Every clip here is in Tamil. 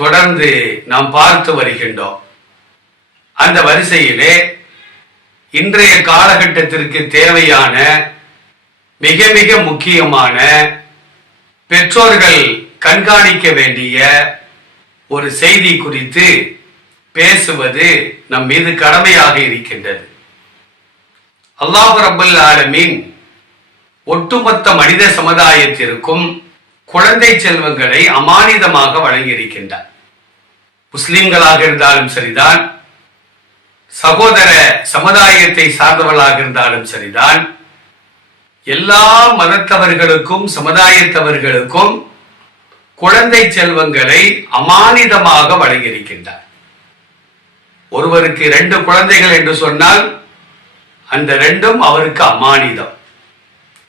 தொடர்ந்து நாம் பார்த்து வருகின்றோம். அந்த வரிசையிலே இன்றைய காலகட்டத்திற்கு தேவையான மிக மிக முக்கியமான பெற்றோர்கள் கண்காணிக்க வேண்டிய ஒரு செய்தி குறித்து பேசுவது நம் மீது கடமையாக இருக்கின்றது. அல்லாஹ் ரபுல் ஆலமின் ஒட்டுமொத்த மனித சமுதாயத்திற்கும் குழந்தை செல்வங்களை அமானிதமாக வழங்கியிருக்கின்றார். முஸ்லிம்களாக இருந்தாலும் சரிதான் சகோதர சமுதாயத்தை சார்ந்தவர்களாக இருந்தாலும் சரிதான் எல்லா மதத்தவர்களுக்கும் சமுதாயத்தவர்களுக்கும் குழந்தை செல்வங்களை அமானிதமாக வழங்கியிருக்கின்றார். ஒருவருக்கு ரெண்டு குழந்தைகள் என்று சொன்னால் அந்த ரெண்டும் அவருக்கு அமானிதம்.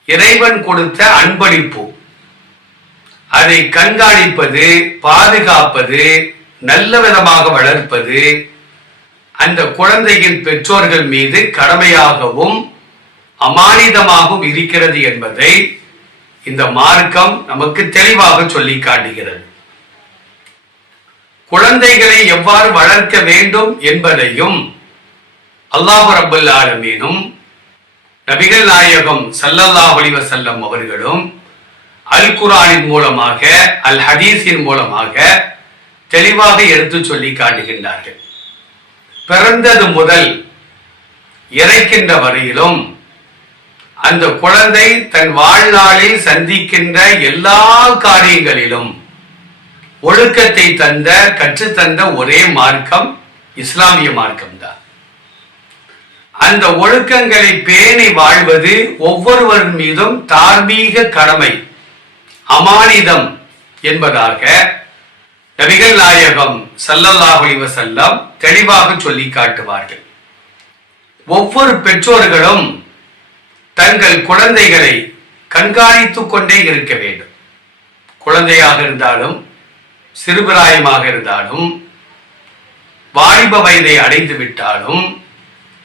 இறைவன் கொடுத்த அன்பளிப்பு. அதை கண்காணிப்பது பாதுகாப்பது நல்ல விதமாக வளர்ப்பது அந்த குழந்தையின் பெற்றோர்கள் மீது கடமையாகவும் அமானிதமாகவும் இருக்கிறது என்பதை இந்த மார்க்கம் நமக்கு தெளிவாக சொல்லி காட்டுகிறது. குழந்தைகளை எவ்வாறு வளர்க்க வேண்டும் என்பதையும் அல்லாஹு ரபுல் ஆலமீனும் நபிகள் நாயகம் சல்லல்லாஹ் அலைஹி அவர்களும் அல் குரானின் மூலமாக அல் ஹதீஸின் மூலமாக தெளிவாக எடுத்து சொல்லி காட்டுகின்றார்கள். பிறந்தது முதல் இறைக்கின்ற வரையிலும் அந்த குழந்தை தன் வாழ்நாளில் சந்திக்கின்ற எல்லா காரியங்களிலும் ஒழுக்கத்தை தந்த கற்றுத்தந்த ஒரே மார்க்கம் இஸ்லாமிய மார்க்கம் தான் அந்த ஒழுக்கங்களை பேணி வாழ்வது ஒவ்வொருவர் மீதும் தார்மீக கடமை. அமானிதம் என்பதாக நபிகள் நாயகம் ஸல்லல்லாஹு செல்லம் தெளிவாக சொல்லி காட்டுவார்கள். ஒவ்வொரு பெற்றோர்களும் தங்கள் குழந்தைகளை கண்காணித்துக் கொண்டே இருக்க வேண்டும். குழந்தையாக இருந்தாலும் சிறுபிராயமாக இருந்தாலும் வாலிப வயதை அடைந்து விட்டாலும்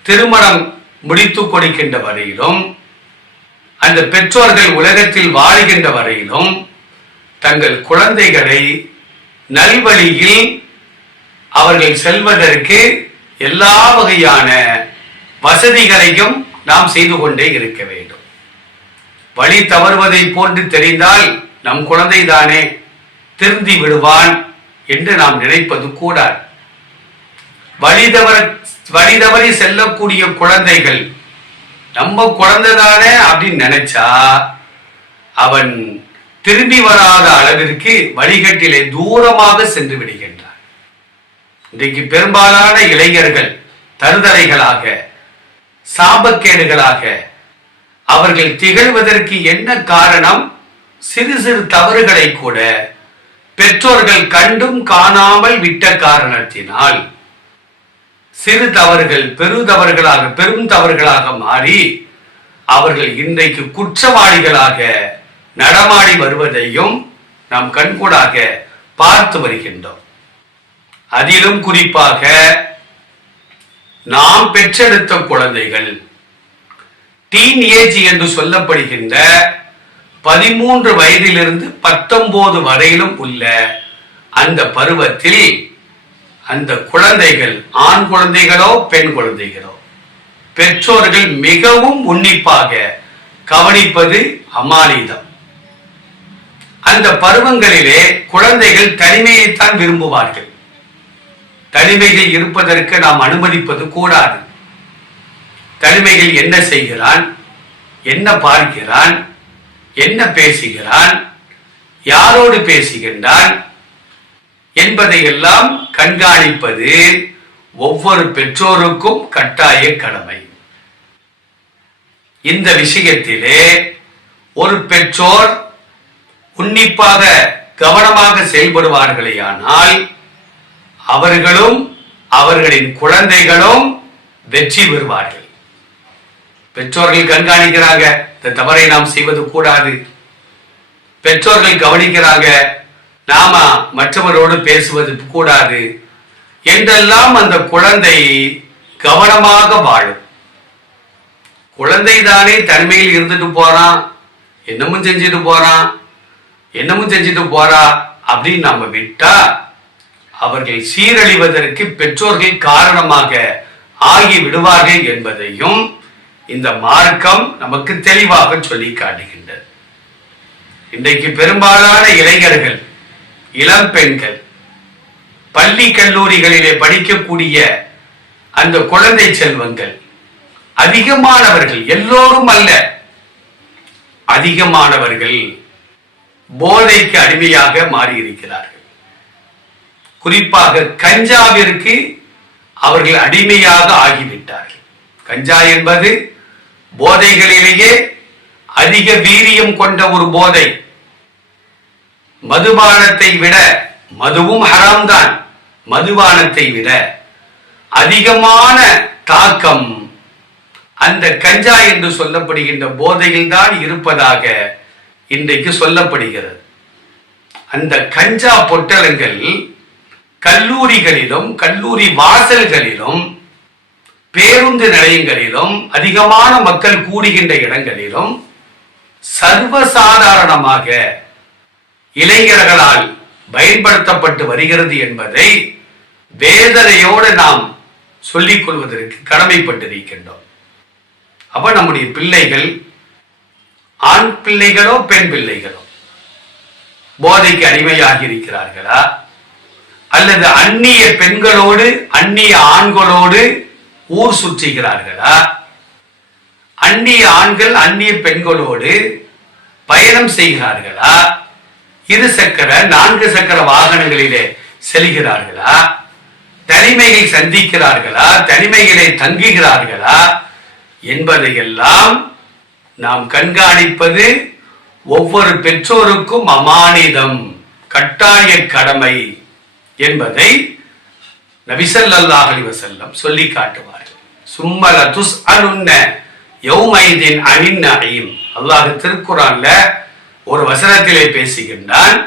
திருமணம் முடித்துக் கொடுக்கின்ற வரையிலும் அந்த பெற்றோர்கள் உலகத்தில் வாழுகின்ற வரையிலும் தங்கள் குழந்தைகளை நல்வழியில் அவர்கள் செல்வதற்கு எல்லா வகையான வசதிகளையும் நாம் செய்து கொண்டே இருக்க வேண்டும். வழி தவறுவதை போன்று தெரிந்தால் நம் குழந்தைதானே திருந்தி விடுவான் என்று நாம் நினைப்பது கூடாது. வழி தவற வழி தவறி செல்லக்கூடிய குழந்தைகள் நம்ம குழந்தைதானே அப்படின்னு நினைச்சா அவன் திரும்பி வராத அளவிற்கு வழிகட்டிலே தூரமாக சென்று விடுகின்றான். இன்றைக்கு பெரும்பாலான இளைஞர்கள் தருதலைகளாக சாபக்கேடுகளாக அவர்கள் திகழ்வதற்கு என்ன காரணம்? சிறு சிறு தவறுகளை கூட பெற்றோர்கள் கண்டும் காணாமல் விட்ட காரணத்தினால் சிறு தவறுகள் பெரு தவறுகளாக பெரும் தவறுகளாக மாறி அவர்கள் இன்றைக்கு குற்றவாளிகளாக நடமாடி வருவதையும் நாம் கண்கூடாக பார்த்து வருகின்றோம். அதிலும் குறிப்பாக நாம் பெற்றெடுத்த குழந்தைகள் டீன் ஏஜ் என்று சொல்லப்படுகின்ற பதிமூன்று வயதிலிருந்து பத்தொன்பது வரையிலும் உள்ள அந்த பருவத்தில் அந்த குழந்தைகள் ஆண் குழந்தைகளோ பெண் குழந்தைகளோ. பெற்றோர்கள் மிகவும் உன்னிப்பாக கவனிப்பது அமானிதம். அந்த பருவங்களிலே குழந்தைகள் தனிமையைத்தான் விரும்புவார்கள். தனிமையில் இருப்பதற்கு நாம் அனுமதிப்பது கூடாது. தனிமையில் என்ன செய்கிறான்? என்ன பார்க்கிறான்? என்ன பேசுகிறான்? யாரோடு பேசுகின்றான்? என்பதையெல்லாம் கண்காணிப்பது ஒவ்வொரு பெற்றோருக்கும் கட்டாய கடமை. இந்த விஷயத்திலே ஒரு பெற்றோர் உன்னிப்பாக கவனமாக செயல்படுவார்களேயானால் அவர்களும் அவர்களின் குழந்தைகளும் வெற்றி பெறுவார்கள். பெற்றோர்கள் கண்காணிக்கிறாங்க இந்த தவறை நாம் செய்வது கூடாது. பெற்றோர்கள் கவனிக்கிறாங்க நாம மற்றவரோடு பேசுவது கூடாது என்றெல்லாம் அந்த குழந்தை கவனமாக வாழும். குழந்தை தானே தனிமையில் இருந்துட்டு போறான் என்னமும் செஞ்சுட்டு போறான் என்னமும் செஞ்சுட்டு போறா அப்படின்னு நாம விட்டா அவர்கள் சீரழிவதற்கு பெற்றோர்கள் காரணமாக ஆகி விடுவார்கள் என்பதையும் இந்த மார்க்கம் நமக்கு தெளிவாக சொல்லி காட்டுகின்றது. இன்றைக்கு பெரும்பாலான இளைஞர்கள் இளம் பெண்கள். பள்ளி கல்லூரிகளிலே படிக்கக்கூடிய அந்த குழந்தை செல்வங்கள் அதிகமானவர்கள் எல்லோரும் அல்ல. அதிகமானவர்கள் போதைக்கு அடிமையாக மாறியிருக்கிறார்கள். குறிப்பாக கஞ்சாவிற்கு அவர்கள் அடிமையாக ஆகிவிட்டார்கள். கஞ்சா என்பது போதைகளிலேயே அதிக வீரியம் கொண்ட ஒரு போதை. மதுபானத்தை விட மதுவும் ஹராம் தான் மதுபானத்தை விட அதிகமான தாக்கம். அந்த கஞ்சா என்று சொல்லப்படுகின்ற போதையில் தான் இருப்பதாக இன்றைக்கு சொல்லப்படுகிறது. அந்த கஞ்சா பொட்டலங்கள் கல்லூரிகளிலும் கல்லூரி வாசல்களிலும் பேருந்து நிலையங்களிலும் அதிகமான மக்கள் கூடுகின்ற இடங்களிலும் சர்வசாதாரணமாக இளைஞர்களால் பயன்படுத்தப்பட்டு வருகிறது என்பதை வேதனையோடு நாம் சொல்லிக் கொள்வதற்கு கடமைப்பட்டிருக்கின்றோம். அப்ப நம்முடைய பிள்ளைகள் ஆண் பிள்ளைகளோ பெண் பிள்ளைகளோ போதைக்கு அடிமையாக இருக்கிறார்களா? அல்லது அந்நிய பெண்களோடு அந்நிய ஆண்களோடு ஊர் சுற்றுகிறார்களா? அந்நிய ஆண்கள் அந்நிய பெண்களோடு பயணம் செய்கிறார்களா? இரு சக்கர நான்கு சக்கர வாகனங்களிலே செல்கிறார்களா? தனிமையை சந்திக்கிறார்களா? தனிமைகளை தங்குகிறார்களா? என்பதையெல்லாம் நாம் கண்காணிப்பது ஒவ்வொரு பெற்றோருக்கும் அமானிதம் கட்டாய கடமை என்பதை நபிசல்லாஹ் அலி வசல்லம் சொல்லி காட்டுவார். சும்மல துஸ் அனுன்ன யௌமைதின் அனின் அயின் அல்லாஹ் திருக்குறான்ல ஒரு வசனத்திலே பேசுகின்றான்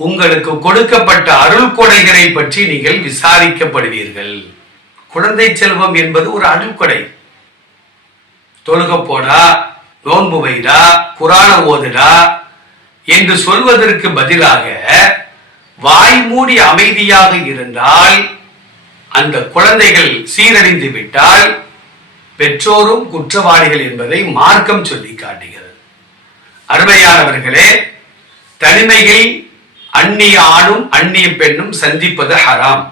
உங்களுக்கு கொடுக்கப்பட்ட அருள் கொடைகளை பற்றி நீங்கள் விசாரிக்கப்படுவீர்கள். குழந்தை செல்வம் என்பது ஒரு அருள் கொடை. தொழுக போடா நோன்பு வைடா குரான ஓதுடா என்று சொல்வதற்கு பதிலாக வாய் மூடி அமைதியாக இருந்தால் அந்த குழந்தைகள் சீரழிந்து விட்டால் பெற்றோரும் குற்றவாளிகள் என்பதை மார்க்கம் சொல்லி காட்டுகிறது. அருமையானவர்களே தனிமையில் அந்நிய ஆணும் அந்நிய பெண்ணும் சந்திப்பது ஹராம்.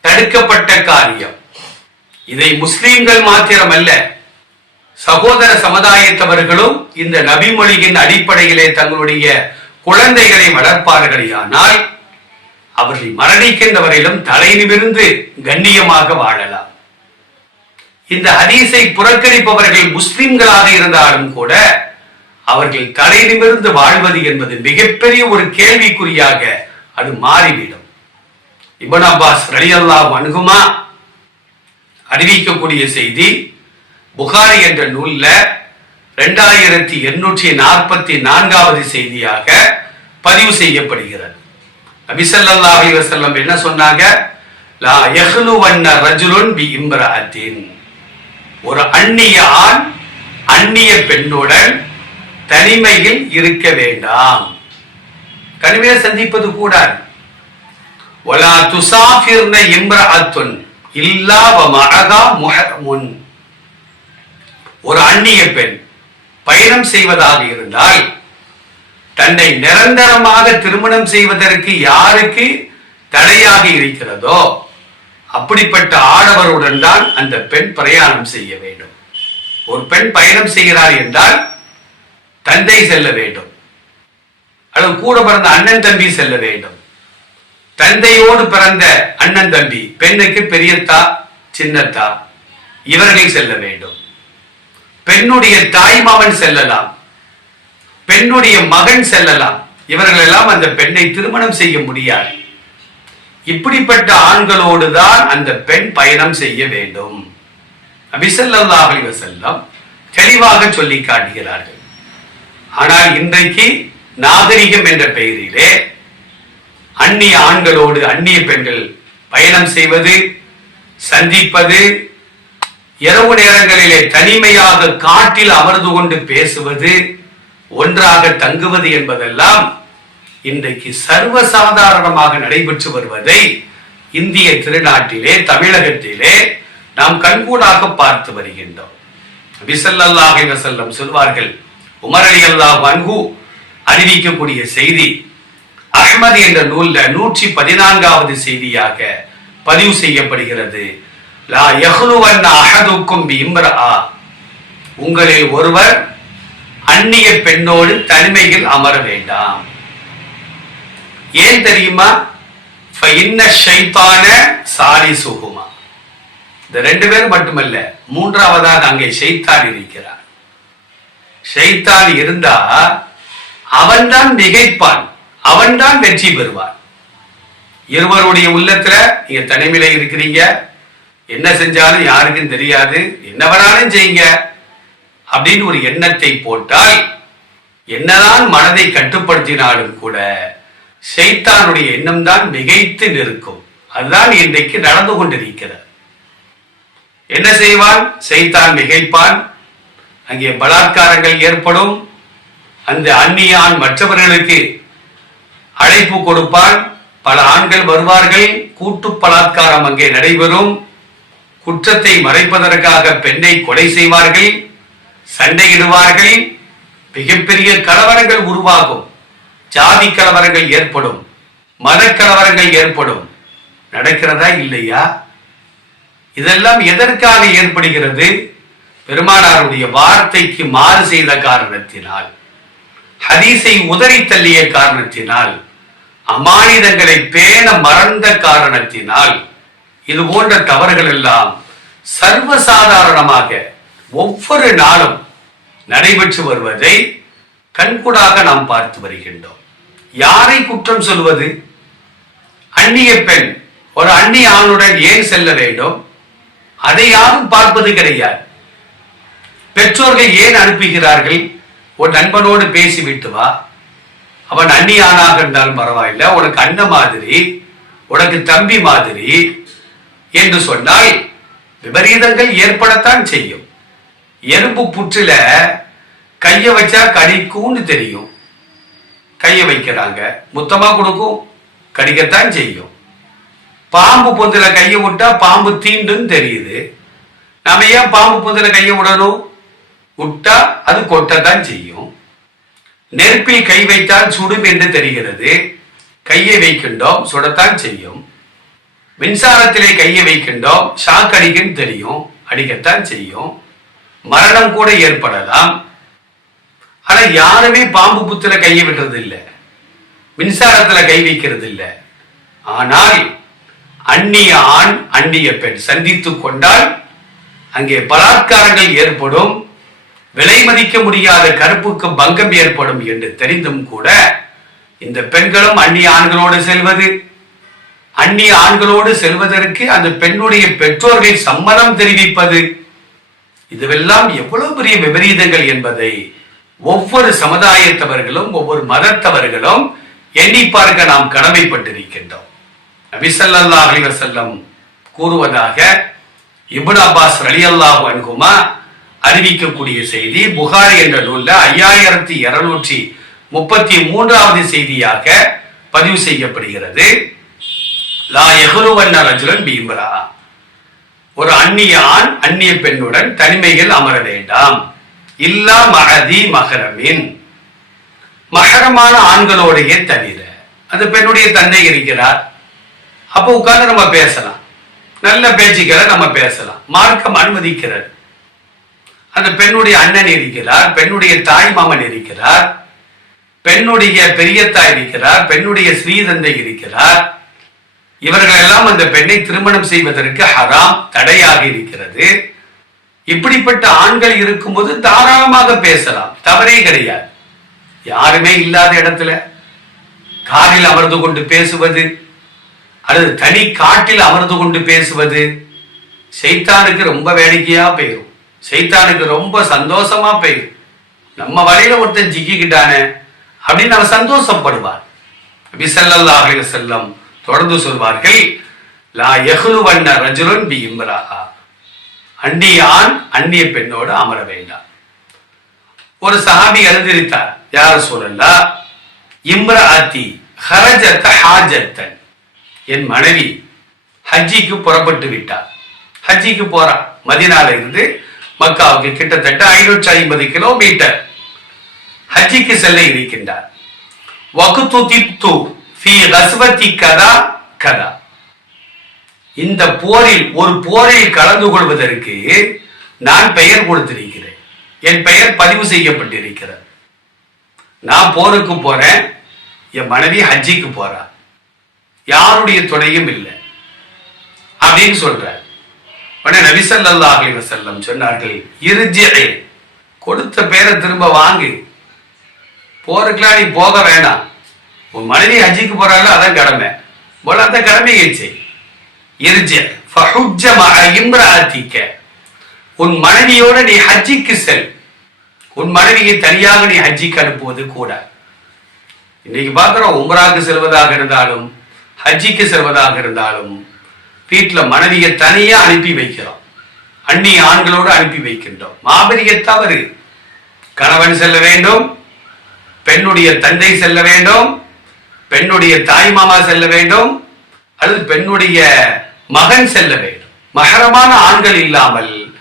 தடுக்கப்பட்ட காரியம். இதை முஸ்லீம்கள் மாத்திரமல்ல சகோதர சமுதாயத்தவர்களும் இந்த நபிமொழியின் அடிப்படையிலே தங்களுடைய குழந்தைகளை வளர்ப்பார்களேயானால் அவர்கள் மரணிக்கின்ற வரையிலும் தலை நிமிர்ந்து கண்ணியமாக வாழலாம். இந்த ஹதீஸை புறக்கணிப்பவர்கள் முஸ்லிம்களாக இருந்தாலும் கூட அவர்கள் தலை நிமிர்ந்து வாழ்வது என்பது மிகப்பெரிய ஒரு கேள்விக்குறியாக அது மாறிவிடும். இபன் அப்பாஸ் ரலியல்லா அணுகுமா அறிவிக்கக்கூடிய செய்தி புகாரி என்ற நூல்ல ரெண்டாயிரத்தி எண்ணூற்றி நாற்பத்தி நான்காவது செய்தியாக பதிவு செய்யப்படுகிறது. நபிசல்லா அலி வசல்லம் என்ன சொன்னாங்க? லா வண்ண ரஜுலுன் பி இம்ரஅத்தின். ஒரு அந்நிய ஆண் அந்நிய பெண்ணுடன் தனிமையில் இருக்க வேண்டாம். தனிமையை சந்திப்பது கூடாது. ஒலா துசாஃபிர்ன இம்ரஅத்துன் இல்லா வ மஅகா முன் ஒரு அந்நிய பெண் பயணம் செய்வதாக இருந்தால் தன்னை நிரந்தரமாக திருமணம் செய்வதற்கு யாருக்கு தடையாக இருக்கிறதோ அப்படிப்பட்ட ஆடவருடன் தான் அந்த பெண் பிரயாணம் செய்ய வேண்டும். ஒரு பெண் பயணம் செய்கிறார் என்றால் தந்தை செல்ல வேண்டும். அல்லது கூட பிறந்த அண்ணன் தம்பி செல்ல வேண்டும். தந்தையோடு பிறந்த அண்ணன் தம்பி பெண்ணுக்கு பெரியத்தா சின்னத்தா இவர்கள் செல்ல வேண்டும். பெண்ணுடைய தாய் மாமன் செல்லலாம். பெண்ணுடைய மகன் செல்லலாம். இவர்கள் எல்லாம் அந்த பெண்ணை திருமணம் செய்ய முடியாது. இப்படிப்பட்ட ஆண்களோடு தான் அந்த பெண் பயணம் செய்ய வேண்டும். அபிசல்லாஹ் செல்லம் தெளிவாக சொல்லி காட்டுகிறார்கள். ஆனால் இன்றைக்கு நாகரிகம் என்ற பெயரிலே அந்நிய ஆண்களோடு அந்நிய பெண்கள் பயணம் செய்வது சந்திப்பது இரவு நேரங்களிலே தனிமையாக காட்டில் அமர்ந்து கொண்டு பேசுவது ஒன்றாக தங்குவது என்பதெல்லாம் இன்றைக்கு சர்வசாதாரணமாக நடைபெற்று வருவதை இந்திய திருநாட்டிலே தமிழகத்திலே நாம் கண்கூடாக பார்த்து வருகின்றோம். விசல்லல்லாஹி செல்லம் சொல்வார்கள் உமர் அலி அல்லாஹ் அறிவிக்கக்கூடிய செய்தி அஹ்மது என்ற நூல்ல நூற்றி பதினான்காவது செய்தியாக பதிவு செய்யப்படுகிறது. லா யஹ்லுவன்ன அஹதுக்கும் பி உங்களில் ஒருவர் அந்நிய பெண்ணோடு தனிமையில் அமர வேண்டாம். ஏன் தெரியுமா? ஃபஇன்ன ஷைத்தான சாலிசுஹுமா. இந்த ரெண்டு பேர் மட்டுமல்ல மூன்றாவதாக அங்கே ஷைத்தான் இருக்கிறார். ஷைத்தான் இருந்தா அவன்தான் மிகைப்பான். அவன்தான் வெற்றி பெறுவான். இருவருடைய உள்ளத்துல நீங்க தனிமையில இருக்கிறீங்க. என்ன செஞ்சாலும் யாருக்கும் தெரியாது. என்ன வேணாலும் செய்யுங்க. அப்படின்னு ஒரு எண்ணத்தை போட்டால் என்னதான் மனதை கட்டுப்படுத்தினாலும் கூட ஷைத்தானுடைய எண்ணம் தான் மிகைத்து நிற்கும். அதுதான் இன்றைக்கு நடந்து கொண்டிருக்கிறது. என்ன செய்வான்? செய்தான் மிகைப்பான். அங்கே பலாத்காரங்கள் ஏற்படும். அந்த அந்நியான் ஆண் மற்றவர்களுக்கு அழைப்பு கொடுப்பான் பல ஆண்கள் வருவார்கள். கூட்டு பலாத்காரம் அங்கே நடைபெறும். குற்றத்தை மறைப்பதற்காக பெண்ணை கொலை செய்வார்கள். சண்டையிடுவார்கள். மிகப்பெரிய கலவரங்கள் உருவாகும். ஜாதி கலவரங்கள் ஏற்படும். மத கலவரங்கள் ஏற்படும். நடக்கிறதா இல்லையா? இதெல்லாம் எதற்காக ஏற்படுகிறது? பெருமானாருடைய வார்த்தைக்கு மாறு செய்த காரணத்தினால் ஹதீஸை உதறி தள்ளிய காரணத்தினால் அமானிதங்களை பேண மறந்த காரணத்தினால் இது போன்ற தவறுகள் எல்லாம் சர்வசாதாரணமாக ஒவ்வொரு நாளும் நடைபெற்று வருவதை கண்கூடாக நாம் பார்த்து வருகின்றோம். யாரை குற்றம் சொல்வது? அந்நிய பெண் ஒரு அந்நிய ஆணுடன் ஏன் செல்ல வேண்டும்? அதை யாரும் பார்ப்பது கிடையாது. பெற்றோர்கள் ஏன் அனுப்புகிறார்கள்? உன் நண்பனோடு பேசி விட்டு வா. அவன் அந்நிய ஆணாக இருந்தாலும் பரவாயில்லை. உனக்கு அண்ணன் மாதிரி உனக்கு தம்பி மாதிரி என்று சொன்னால் விபரீதங்கள் ஏற்படத்தான் செய்யும். எறும்பு புற்றில கையை வச்சா கடிக்கும்னு தெரியும். கையை வைக்கிறாங்க. முத்தமாக கொடுக்கும். கடிக்கத்தான் செய்யும். பாம்பு பொந்தில கையை விட்டா பாம்பு தீண்டுன்னு தெரியுது. நம்ம ஏன் பாம்பு பொந்தில கையை விடணும்? விட்டா அது கொட்டத்தான் செய்யும். நெருப்பில் கை வைத்தால் சுடும் என்று தெரிகிறது. கையை வைக்கின்றோம் சுடத்தான் செய்யும். மின்சாரத்திலே கையை வைக்கின்றோம் ஷாக் அடிக்குன்னு தெரியும் அடிக்கத்தான் செய்யும். மரணம் கூட ஏற்படலாம். ஆனா யாருமே பாம்பு புத்துல கையை விடுறது இல்லை மின்சாரத்துல கை வைக்கிறது இல்லை ஆனால் அந்நிய ஆண் அந்நிய பெண் சந்தித்து கொண்டால் அங்கே பலாத்காரங்கள் ஏற்படும். விலை மதிக்க முடியாத கருப்புக்கு பங்கம் ஏற்படும் என்று தெரிந்தும் கூட இந்த பெண்களும் அந்நிய ஆண்களோடு செல்வது. அந்நிய ஆண்களோடு செல்வதற்கு அந்த பெண்ணுடைய பெற்றோர்கள் சம்மதம் தெரிவிப்பது. இதுவெல்லாம் எவ்வளவு பெரிய விபரீதங்கள் என்பதை ஒவ்வொரு சமுதாயத்தவர்களும் ஒவ்வொரு மதத்தவர்களும் எண்ணி பார்க்க நாம் கடமைப்பட்டிருக்கின்றோம். நபிசல்லா அலிவசல்லம் கூறுவதாக இபுன் அப்பாஸ் அல்லாஹ் அன்ஹுமா அறிவிக்கக்கூடிய செய்தி புகாரி என்ற நூல்ல ஐயாயிரத்தி இருநூற்றி முப்பத்தி மூன்றாவது செய்தியாக பதிவு செய்யப்படுகிறது. லா எஹ்ருவன்ன ரஜுலன் பீம்ரா. ஒரு அந்நிய ஆண் அந்நிய பெண்ணுடன் தனிமையில் அமர வேண்டாம். இல்லா மகதி மகரமின் மகரமான ஆண்களோடையே தவிர அந்த பெண்ணுடைய தந்தை இருக்கிறார். அப்போ உட்கார்ந்து நம்ம பேசலாம். நல்ல பேச்சுக்களை நம்ம பேசலாம். மார்க்கம் அனுமதிக்கிறது. அந்த பெண்ணுடைய அண்ணன் இருக்கிறார் பெண்ணுடைய தாய் மாமன் இருக்கிறார் பெண்ணுடைய பெரியத்தாய் இருக்கிறார் பெண்ணுடைய ஸ்ரீதந்தை இருக்கிறார். இவர்கள் எல்லாம் அந்த பெண்ணை திருமணம் செய்வதற்கு ஹராம் தடையாக இருக்கிறது. இப்படிப்பட்ட ஆண்கள் இருக்கும்போது தாராளமாக பேசலாம் தவறே கிடையாது. யாருமே இல்லாத இடத்துல காரில் அமர்ந்து கொண்டு பேசுவது அல்லது தனி காட்டில் அமர்ந்து கொண்டு பேசுவது செய்தானுக்கு ரொம்ப வேடிக்கையா போயிடும் சைத்தானுக்கு ரொம்ப சந்தோஷமா போயிடும் நம்ம வழியில ஒருத்தன் ஜிக்கிக்கிட்டானே அப்படின்னு அவன் சந்தோஷப்படுவார் நபி செல்லம் தொடர்ந்து சொல்வார்கள் லா எகுது வண்ண ரஜுலன் பி இம்ராஹா. அந்நிய ஆண் அந்நிய பெண்ணோடு அமர வேண்டாம். ஒரு சஹாபி எழுதிரித்தார் யார் சொல்லலா இம்ராத்தி ஹரஜத்த ஹாஜத்தன். என் மனைவி ஹஜ்ஜிக்கு புறப்பட்டு விட்டார். ஹஜ்ஜிக்கு போறா மதினால இருந்து மக்காவுக்கு கிட்டத்தட்ட ஐநூற்றி ஐம்பது கிலோமீட்டர். ஹஜ்ஜிக்கு செல்ல இருக்கின்றார். வகுத்து திப்து ஃபி கஸ்வதி கதா கதா. இந்த போரில் ஒரு போரில் கலந்து கொள்வதற்கு நான் பெயர் கொடுத்திருக்கிறேன். என் பெயர் பதிவு செய்யப்பட்டிருக்கிறது. நான் போருக்கு போறேன். என் மனைவி ஹஜ்ஜிக்கு போறா. யாருடைய துணையும் இல்லை. அப்படின்னு சொல்றார். உடனே நபி ஸல்லல்லாஹு அலைஹி சொன்னார்கள் இருஜிஐ கொடுத்த பேரை திரும்ப வாங்கு. போருக்கெல்லாம் நீ போக வேணாம். உன் மனைவி ஹஜ்ஜிக்கு போறாங்களோ அதான் கடமை. போல அந்த கடமையை இருஜ இம்ராத்திக்க உன் மனைவியோட நீ ஹஜ்ஜிக்கு செல். உன் மனைவியை தனியாக நீ ஹஜ்ஜிக்கு அனுப்புவது கூட. இன்னைக்கு பார்க்குறோம் உம்ராக்கு செல்வதாக இருந்தாலும் ஹஜ்ஜிக்கு செல்வதாக இருந்தாலும் வீட்டில் மனைவியை தனியாக அனுப்பி வைக்கிறோம். அந்நிய ஆண்களோடு அனுப்பி வைக்கின்றோம். மாபெரிய தவறு. கணவன் செல்ல வேண்டும். பெண்ணுடைய தந்தை செல்ல வேண்டும். பெண்ணுடைய தாய் மாமா செல்ல வேண்டும். அல்லது பெண்ணுடைய மகன் செல்ல வேண்டும். மகரமான ஆண்கள் இல்லாமல்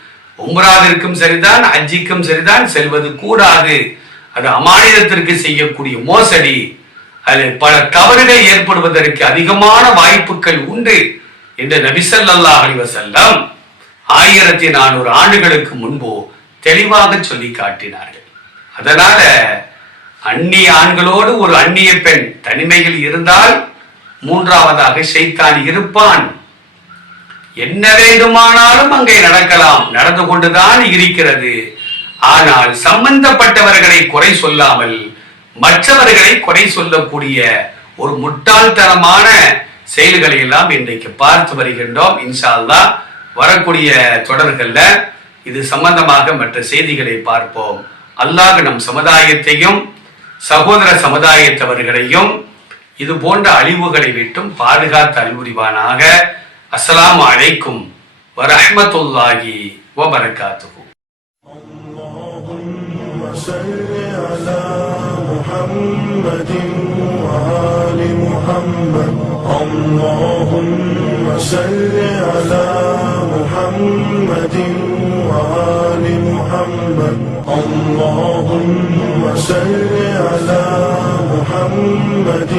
உம்ராவிற்கும் சரிதான் அஜிக்கும் சரிதான் செல்வது கூடாது. அது அமானிதத்திற்கு செய்யக்கூடிய மோசடி. அது பல தவறுகள் ஏற்படுவதற்கு அதிகமான வாய்ப்புகள் உண்டு. என்று நபிசல்லா அலிவசல்லம் ஆயிரத்தி நானூறு ஆண்டுகளுக்கு முன்பு தெளிவாக சொல்லி காட்டினார்கள். அதனால அந்நிய ஆண்களோடு ஒரு அந்நிய பெண் தனிமையில் இருந்தால் மூன்றாவதாக செய்தான் இருப்பான். என்ன வேண்டுமானாலும் அங்கே நடக்கலாம் நடந்து கொண்டுதான் இருக்கிறது. ஆனால் சம்பந்தப்பட்டவர்களை குறை சொல்லாமல் மற்றவர்களை குறை சொல்லக்கூடிய ஒரு முட்டாள்தனமான செயல்களை எல்லாம் இன்றைக்கு பார்த்து வருகின்றோம் இன்ஷா அல்லாஹ் வரக்கூடிய தொடர்கள்ல இது சம்பந்தமாக மற்ற செய்திகளை பார்ப்போம் அல்லாஹ் நம் சமுதாயத்தையும் சகோதர சமுதாயத்தவர்களையும் இது போன்ற அழிவுகளை விட்டும் பாதுகாத்து அல்புரிவானாக அஸ்ஸலாமு அலைக்கும் வரஹ்மத்துல்லாஹி வபரகாத்துஹு اللهم صل على محمد وآل محمد اللهم صل على محمد وآل محمد. اللهم صل على محمد